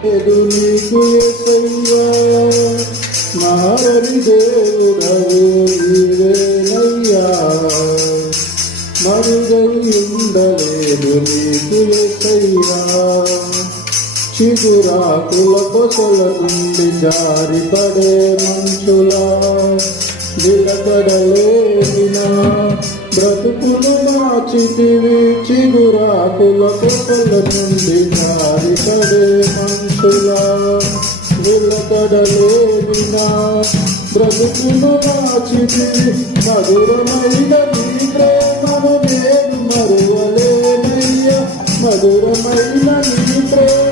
నీకు యేసయ్యా మారని దేవుడవు నీవేనయ్యా మరుగై ఉండలేదు నీకు యేసయ్యా చిగురాకుల కొసల నుండి జారిపడే మంచులా నిలకడలేనినా బ్రతుకును మార్చితివి చిగురాకుల కొసల నుండి జారిపడే మంచులా నిలకడలేనినా బ్రతుకును మార్చితివి మధురమైన నీ ప్రేమను నేను మరువలేనయ్యా మధురమైన నీ ప్రేమ